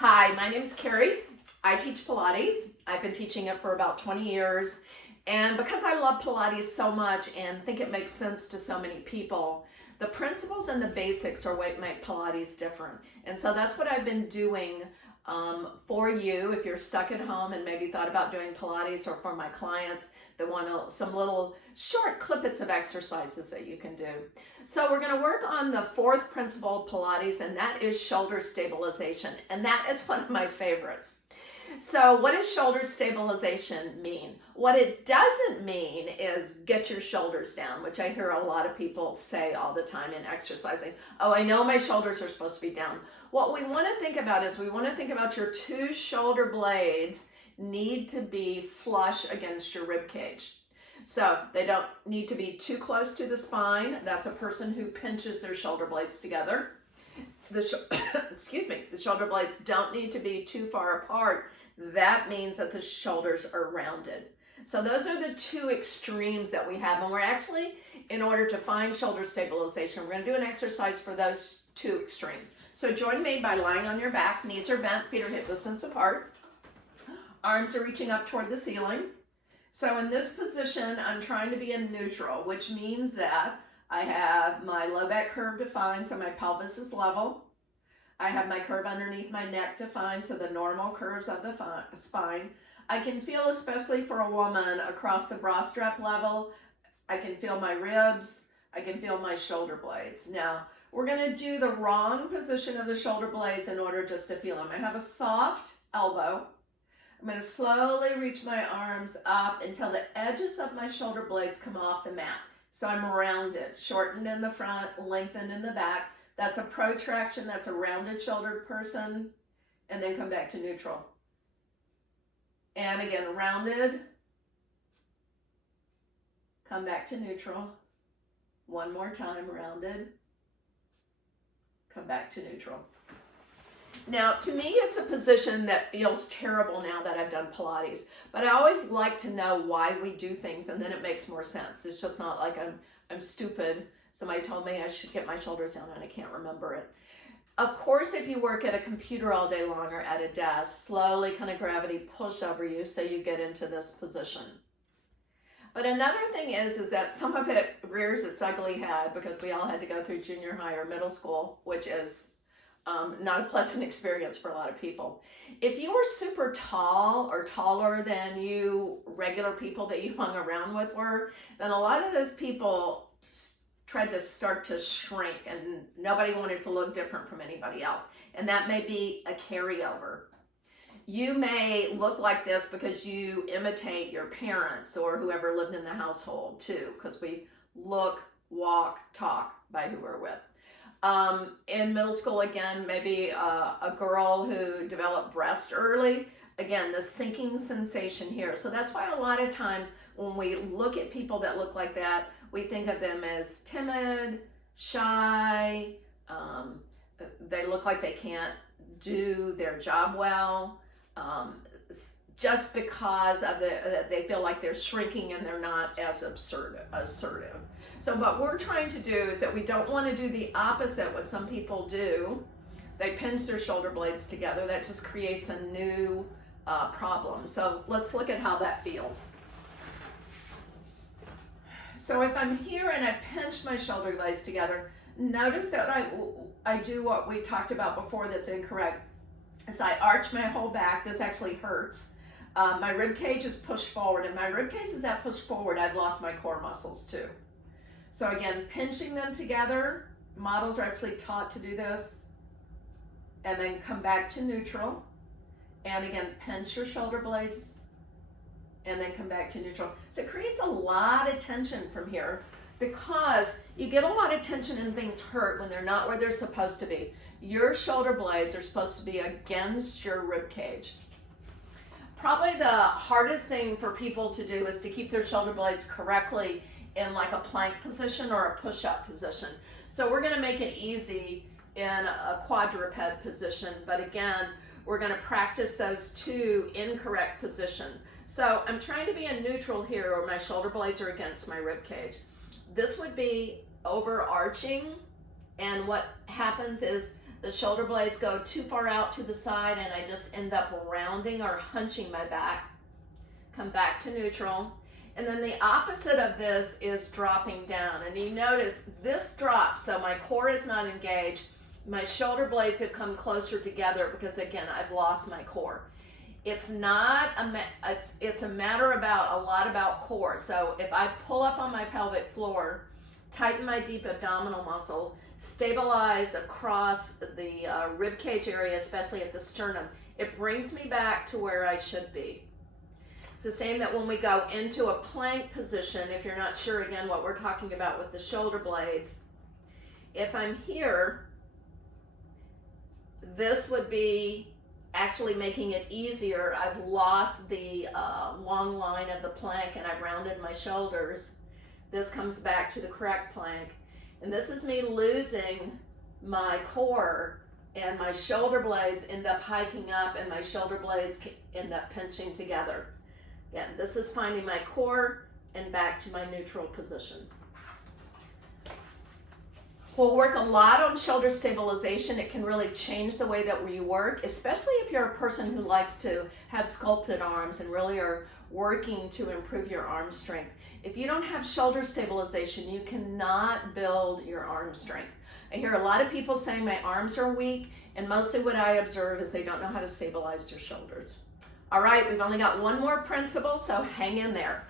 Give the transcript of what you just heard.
Hi, my name is Kerry. I teach Pilates. I've been teaching it for about 20 years. And because I love Pilates so much and think it makes sense to so many people, the principles and the basics are what make Pilates different. And so that's what I've been doing for you if you're stuck at home and maybe thought about doing Pilates, or for my clients that want some little short clippets of exercises that you can do. So we're going to work on the fourth principle of Pilates, and that is shoulder stabilization. And that is one of my favorites. So what does shoulder stabilization mean? What it doesn't mean is get your shoulders down, which I hear a lot of people say all the time in exercising. Oh, I know my shoulders are supposed to be down. What we want to think about is we want to think about your two shoulder blades need to be flush against your rib cage. So they don't need to be too close to the spine. That's a person who pinches their shoulder blades together. Excuse me, the shoulder blades don't need to be too far apart. That means that the shoulders are rounded. So those are the two extremes that we have. And we're actually, in order to find shoulder stabilization, we're going to do an exercise for those two extremes. So join me by lying on your back. Knees are bent, feet are hip distance apart. Arms are reaching up toward the ceiling. So in this position, I'm trying to be in neutral, which means that I have my low back curve defined, so my pelvis is level. I have my curve underneath my neck defined, so the normal curves of the spine. I can feel, especially for a woman, across the bra strap level. I can feel my ribs. I can feel my shoulder blades. Now, we're going to do the wrong position of the shoulder blades in order just to feel them. I have a soft elbow. I'm going to slowly reach my arms up until the edges of my shoulder blades come off the mat. So I'm rounded, shortened in the front, lengthened in the back. That's a protraction, that's a rounded shouldered person. And then come back to neutral. And again, rounded. Come back to neutral. One more time, rounded. Come back to neutral. Now, to me, it's a position that feels terrible now that I've done Pilates, but I always like to know why we do things, and then it makes more sense. It's just not like I'm stupid. Somebody told me I should get my shoulders down and I can't remember it. Of course, if you work at a computer all day long or at a desk, slowly kind of gravity push over you so you get into this position. But another thing is that some of it rears its ugly head because we all had to go through junior high or middle school, which is not a pleasant experience for a lot of people. If you were super tall or taller than you regular people that you hung around with were, then a lot of those people tried to start to shrink, and nobody wanted to look different from anybody else. And that may be a carryover. You may look like this because you imitate your parents or whoever lived in the household too, because we look, walk, talk by who we're with. In middle school, again, maybe a girl who developed breast early, again, the sinking sensation here. So that's why a lot of times when we look at people that look like that, we think of them as timid, shy, they look like they can't do their job well, just because of they feel like they're shrinking and they're not as assertive. So what we're trying to do is that we don't want to do the opposite, what some people do. They pinch their shoulder blades together. That just creates a new problem. So let's look at how that feels. So if I'm here and I pinch my shoulder blades together, notice that I do what we talked about before that's incorrect. As I arch my whole back, this actually hurts. My rib cage is pushed forward, and my rib cage is that pushed forward, I've lost my core muscles too. So again, pinching them together, models are actually taught to do this, and then come back to neutral. And again, pinch your shoulder blades, and then come back to neutral. So it creates a lot of tension from here because you get a lot of tension and things hurt when they're not where they're supposed to be. Your shoulder blades are supposed to be against your rib cage. Probably the hardest thing for people to do is to keep their shoulder blades correctly in like a plank position or a push-up position. So we're going to make it easy in a quadruped position, but again, we're going to practice those two incorrect positions. So I'm trying to be in neutral here, where my shoulder blades are against my rib cage. This would be overarching, and what happens is the shoulder blades go too far out to the side and I just end up rounding or hunching my back. Come back to neutral. And then the opposite of this is dropping down. And you notice this drops, so my core is not engaged. My shoulder blades have come closer together because, again, I've lost my core. It's not it's a matter about a lot about core. So if I pull up on my pelvic floor, tighten my deep abdominal muscle, stabilize across the rib cage area, especially at the sternum, it brings me back to where I should be. It's the same that when we go into a plank position, if you're not sure, again, what we're talking about with the shoulder blades, if I'm here, this would be actually making it easier. I've lost the long line of the plank and I've rounded my shoulders. This comes back to the correct plank. And this is me losing my core, and my shoulder blades end up hiking up and my shoulder blades end up pinching together. Again, this is finding my core and back to my neutral position. We'll work a lot on shoulder stabilization. It can really change the way that we work, especially if you're a person who likes to have sculpted arms and really are working to improve your arm strength. If you don't have shoulder stabilization, you cannot build your arm strength. I hear a lot of people saying my arms are weak, and mostly what I observe is they don't know how to stabilize their shoulders. All right, we've only got one more principle, so hang in there.